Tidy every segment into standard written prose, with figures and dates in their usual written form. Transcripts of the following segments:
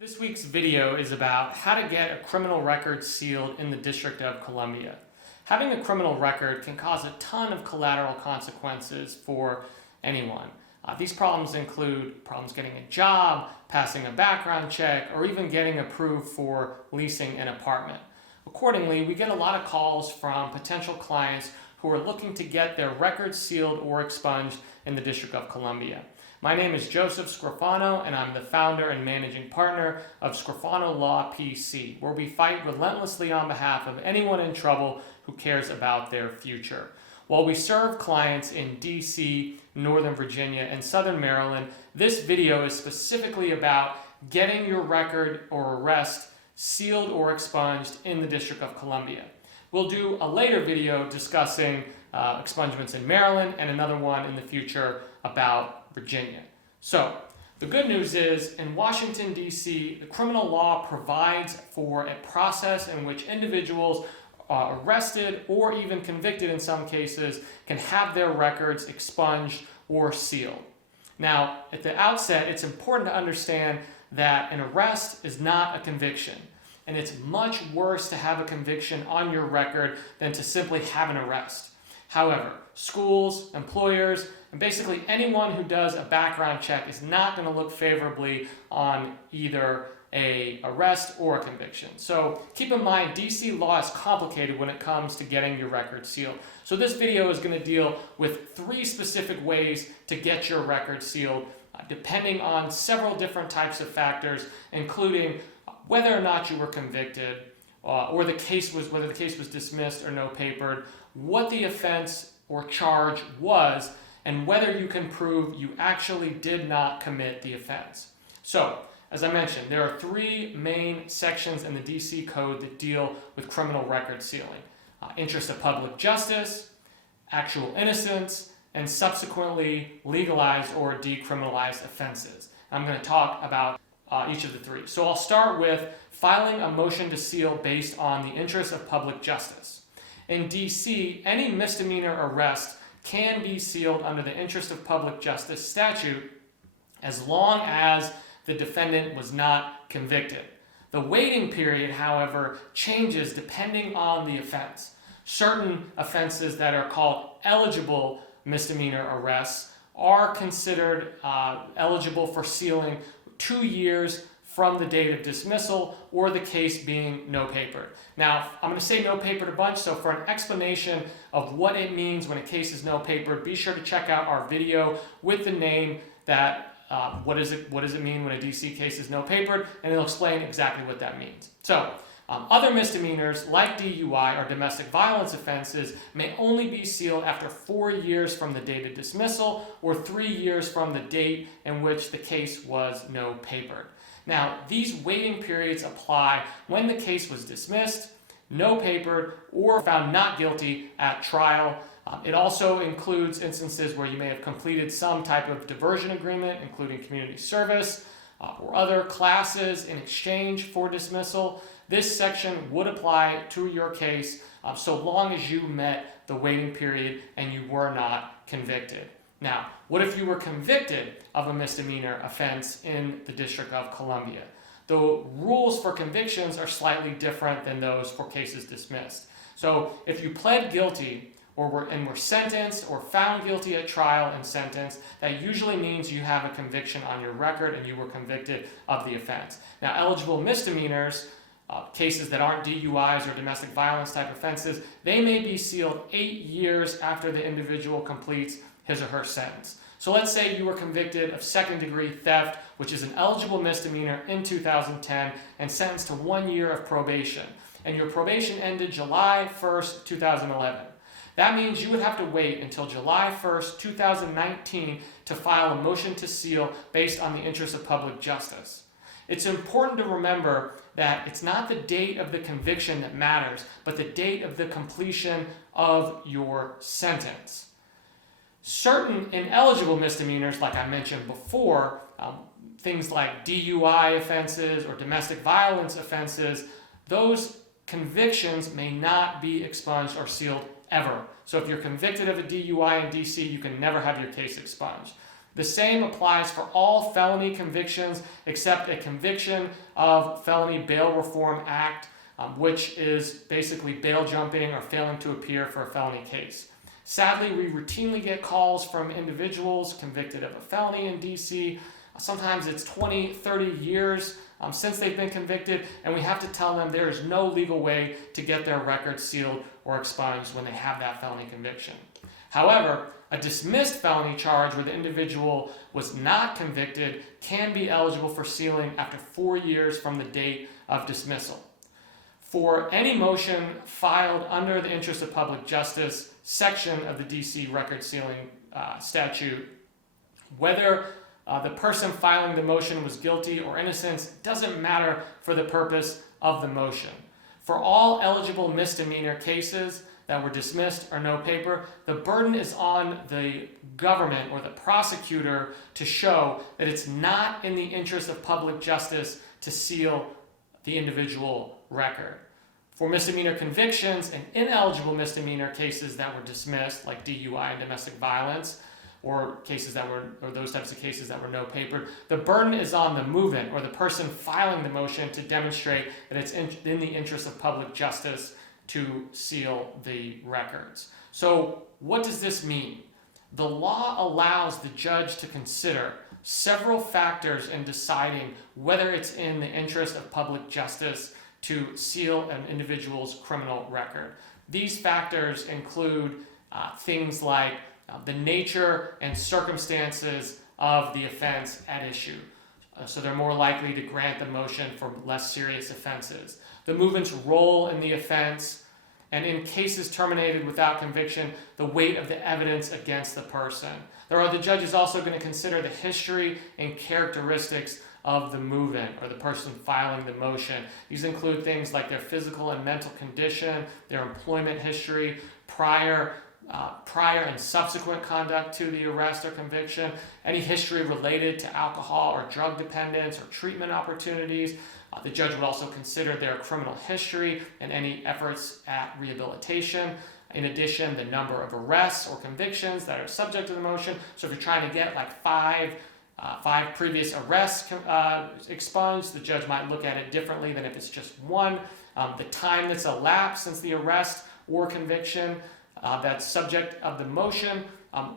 This week's video is about how to get a criminal record sealed in the District of Columbia. Having a criminal record can cause a ton of collateral consequences for anyone. These problems include problems getting a job, passing a background check, or even getting approved for leasing an apartment. Accordingly, we get a lot of calls from potential clients who are looking to get their records sealed or expunged in the District of Columbia. My name is Joseph Scrofano, and I'm the founder and managing partner of Scrofano Law PC, where we fight relentlessly on behalf of anyone in trouble who cares about their future. While we serve clients in DC, Northern Virginia, and Southern Maryland, this video is specifically about getting your record or arrest sealed or expunged in the District of Columbia. We'll do a later video discussing expungements in Maryland and another one in the future about Virginia. So, the good news is, in Washington, D.C., the criminal law provides for a process in which individuals arrested or even convicted in some cases can have their records expunged or sealed. Now, at the outset, it's important to understand that an arrest is not a conviction, and it's much worse to have a conviction on your record than to simply have an arrest. However, schools, employers, and basically anyone who does a background check is not going to look favorably on either an arrest or a conviction. So keep in mind, DC law is complicated when it comes to getting your record sealed. So this video is going to deal with 3 specific ways to get your record sealed, depending on several different types of factors, including whether or not you were convicted, or whether the case was dismissed or no papered, what the offense or charge was, and whether you can prove you actually did not commit the offense. So, as I mentioned, there are 3 main sections in the DC Code that deal with criminal record sealing. Interest of public justice, actual innocence, and subsequently legalized or decriminalized offenses. I'm going to talk about each of the 3. So I'll start with filing a motion to seal based on the interest of public justice. In DC, any misdemeanor arrest can be sealed under the interest of public justice statute as long as the defendant was not convicted. The waiting period, however, changes depending on the offense. Certain offenses that are called eligible misdemeanor arrests are considered eligible for sealing 2 years from the date of dismissal or the case being no papered. Now, I'm going to say no papered a bunch, so for an explanation of what it means when a case is no papered, be sure to check out our video with the name that what does it mean when a DC case is no papered, and it'll explain exactly what that means. So, other misdemeanors like DUI or domestic violence offenses may only be sealed after 4 years from the date of dismissal or 3 years from the date in which the case was no papered. Now, these waiting periods apply when the case was dismissed, no papered, or found not guilty at trial. It also includes instances where you may have completed some type of diversion agreement, including community service or other classes in exchange for dismissal. This section would apply to your case so long as you met the waiting period and you were not convicted. Now, what if you were convicted of a misdemeanor offense in the District of Columbia? The rules for convictions are slightly different than those for cases dismissed. So if you pled guilty or were sentenced or found guilty at trial and sentenced, that usually means you have a conviction on your record and you were convicted of the offense. Now, eligible misdemeanors, cases that aren't DUIs or domestic violence type offenses, they may be sealed 8 years after the individual completes his or her sentence. So let's say you were convicted of second-degree theft, which is an eligible misdemeanor in 2010, and sentenced to 1 year of probation. And your probation ended July 1st, 2011. That means you would have to wait until July 1st, 2019 to file a motion to seal based on the interest of public justice. It's important to remember that it's not the date of the conviction that matters, but the date of the completion of your sentence. Certain ineligible misdemeanors, like I mentioned before, things like DUI offenses or domestic violence offenses, those convictions may not be expunged or sealed ever. So if you're convicted of a DUI in DC, you can never have your case expunged. The same applies for all felony convictions except a conviction of Felony Bail Reform Act, which is basically bail jumping or failing to appear for a felony case. Sadly, we routinely get calls from individuals convicted of a felony in DC. Sometimes it's 20, 30 years since they've been convicted, and we have to tell them there is no legal way to get their record sealed or expunged when they have that felony conviction. However, a dismissed felony charge where the individual was not convicted can be eligible for sealing after 4 years from the date of dismissal. For any motion filed under the interest of public justice section of the DC record sealing statute, whether the person filing the motion was guilty or innocent doesn't matter for the purpose of the motion. For all eligible misdemeanor cases that were dismissed or no paper, the burden is on the government or the prosecutor to show that it's not in the interest of public justice to seal the individual record. For misdemeanor convictions and ineligible misdemeanor cases that were dismissed, like DUI and domestic violence, or those types of cases that were no paper, the burden is on the movant or the person filing the motion to demonstrate that it's in the interest of public justice to seal the records. So what does this mean? The law allows the judge to consider several factors in deciding whether it's in the interest of public justice to seal an individual's criminal record. These factors include things like the nature and circumstances of the offense at issue. So they're more likely to grant the motion for less serious offenses. The movant's role in the offense, and in cases terminated without conviction, the weight of the evidence against the person. The judge is also going to consider the history and characteristics of the movant or the person filing the motion. These include things like their physical and mental condition, their employment history, prior and subsequent conduct to the arrest or conviction, any history related to alcohol or drug dependence or treatment opportunities. The judge would also consider their criminal history and any efforts at rehabilitation. In addition, the number of arrests or convictions that are subject to the motion. So if you're trying to get like five previous arrests expunged, the judge might look at it differently than if it's just one. The time that's elapsed since the arrest or conviction that's subject of the motion,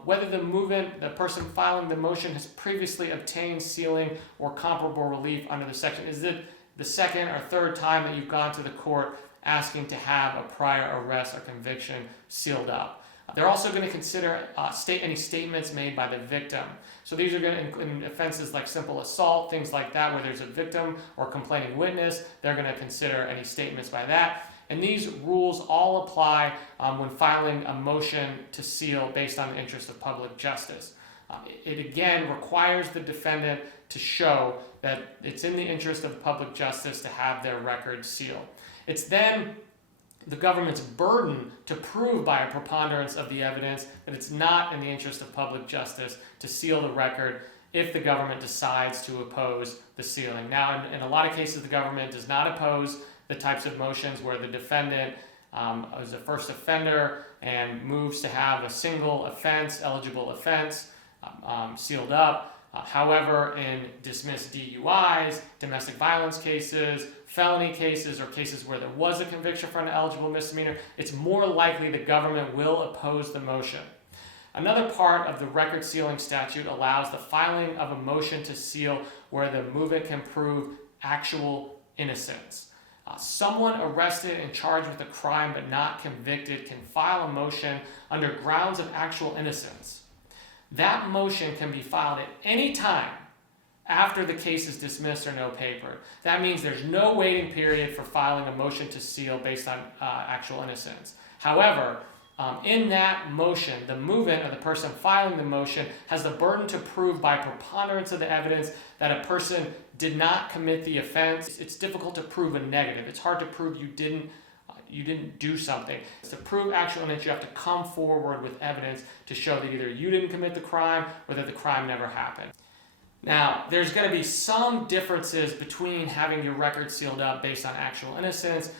whether the movant, the person filing the motion, has previously obtained sealing or comparable relief under the section. Is it the second or third time that you've gone to the court asking to have a prior arrest or conviction sealed up? They're also going to consider any statements made by the victim. So these are going to include offenses like simple assault, things like that, where there's a victim or complaining witness. They're going to consider any statements by that. And these rules all apply when filing a motion to seal based on the interest of public justice. It again requires the defendant to show that it's in the interest of public justice to have their record sealed. It's then the government's burden to prove by a preponderance of the evidence that it's not in the interest of public justice to seal the record if the government decides to oppose the sealing. Now, in a lot of cases, the government does not oppose the types of motions where the defendant is a first offender and moves to have a single offense, eligible offense, sealed up. However, in dismissed DUIs, domestic violence cases, felony cases, or cases where there was a conviction for an eligible misdemeanor, it's more likely the government will oppose the motion. Another part of the record sealing statute allows the filing of a motion to seal where the movant can prove actual innocence. Someone arrested and charged with a crime but not convicted can file a motion under grounds of actual innocence. That motion can be filed at any time after the case is dismissed or no paper. That means there's no waiting period for filing a motion to seal based on actual innocence. However, in that motion, the movant or the person filing the motion has the burden to prove by preponderance of the evidence that a person did not commit the offense. It's difficult to prove a negative. It's hard to prove you didn't do something. To prove actual innocence, you have to come forward with evidence to show that either you didn't commit the crime or that the crime never happened. Now, there's going to be some differences between having your record sealed up based on actual innocence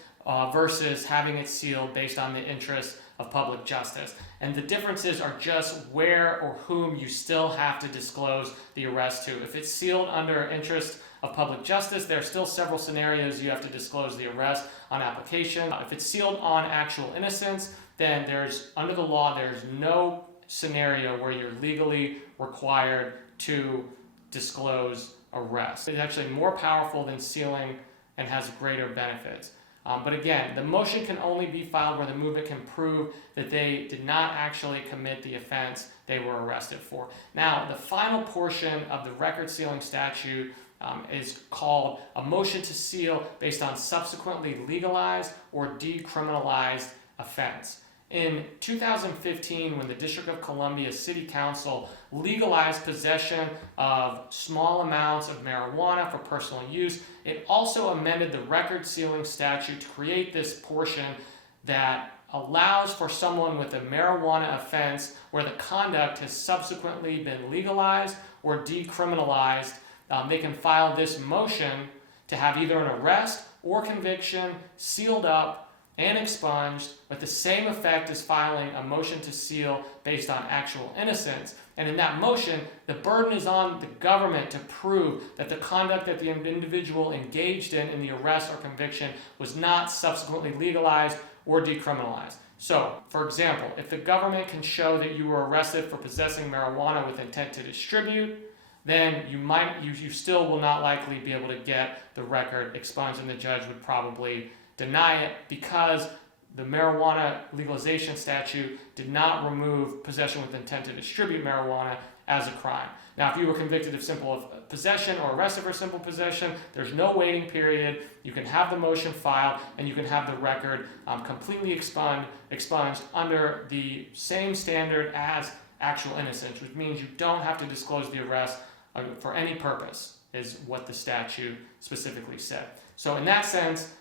versus having it sealed based on the interest of public justice. And the differences are just where or whom you still have to disclose the arrest to. If it's sealed under interest of public justice, there are still several scenarios you have to disclose the arrest on application. If it's sealed on actual innocence, then under the law, there's no scenario where you're legally required to disclose arrest. It's actually more powerful than sealing and has greater benefits. But again, the motion can only be filed where the movant can prove that they did not actually commit the offense they were arrested for. Now, the final portion of the record sealing statute is called a motion to seal based on subsequently legalized or decriminalized offense. In 2015, when the District of Columbia City Council legalized possession of small amounts of marijuana for personal use, it also amended the record sealing statute to create this portion that allows for someone with a marijuana offense where the conduct has subsequently been legalized or decriminalized. They can file this motion to have either an arrest or conviction sealed up and expunged with the same effect as filing a motion to seal based on actual innocence. And in that motion, the burden is on the government to prove that the conduct that the individual engaged in the arrest or conviction was not subsequently legalized or decriminalized. So, for example, if the government can show that you were arrested for possessing marijuana with intent to distribute, then you still will not likely be able to get the record expunged, and the judge would probably deny it because the marijuana legalization statute did not remove possession with intent to distribute marijuana as a crime. Now, if you were convicted of simple possession or arrested for simple possession, there's no waiting period. You can have the motion filed and you can have the record completely expunged under the same standard as actual innocence, which means you don't have to disclose the arrest for any purpose, is what the statute specifically said. So in that sense,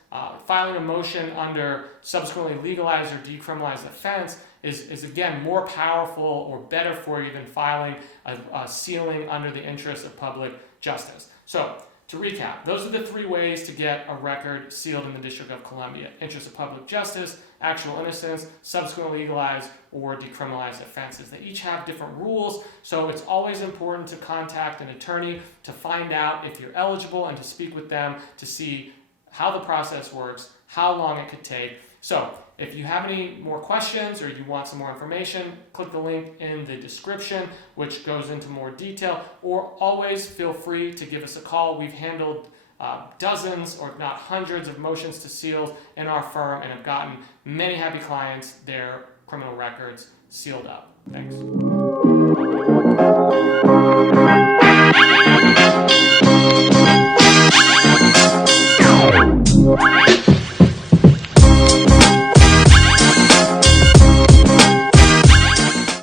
filing a motion under subsequently legalized or decriminalized offense is again more powerful or better for you than filing a sealing under the interest of public justice. So to recap, those are the three ways to get a record sealed in the District of Columbia: interest of public justice, actual innocence, subsequently legalized or decriminalized offenses. They each have different rules, so it's always important to contact an attorney to find out if you're eligible and to speak with them to see how the process works, how long it could take. So if you have any more questions or you want some more information, click the link in the description, which goes into more detail, or always feel free to give us a call. We've handled dozens, or if not hundreds, of motions to seal in our firm and have gotten many happy clients their criminal records sealed up. Thanks.